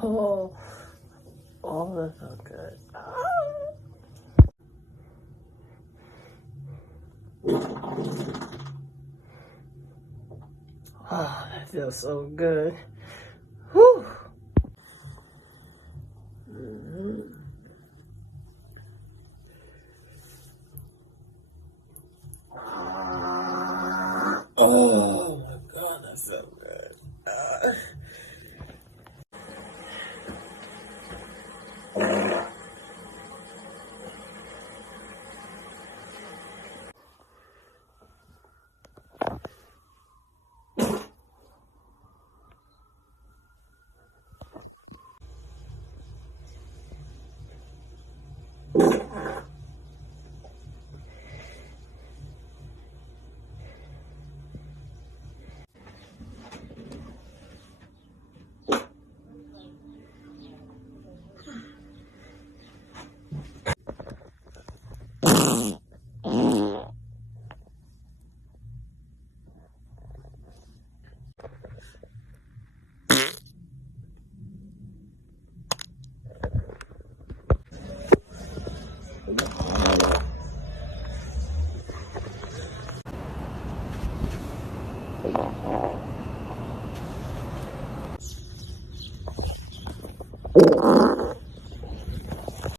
Oh, oh, that felt good. Oh, that feels so good. Whew. Oh my God, that felt good.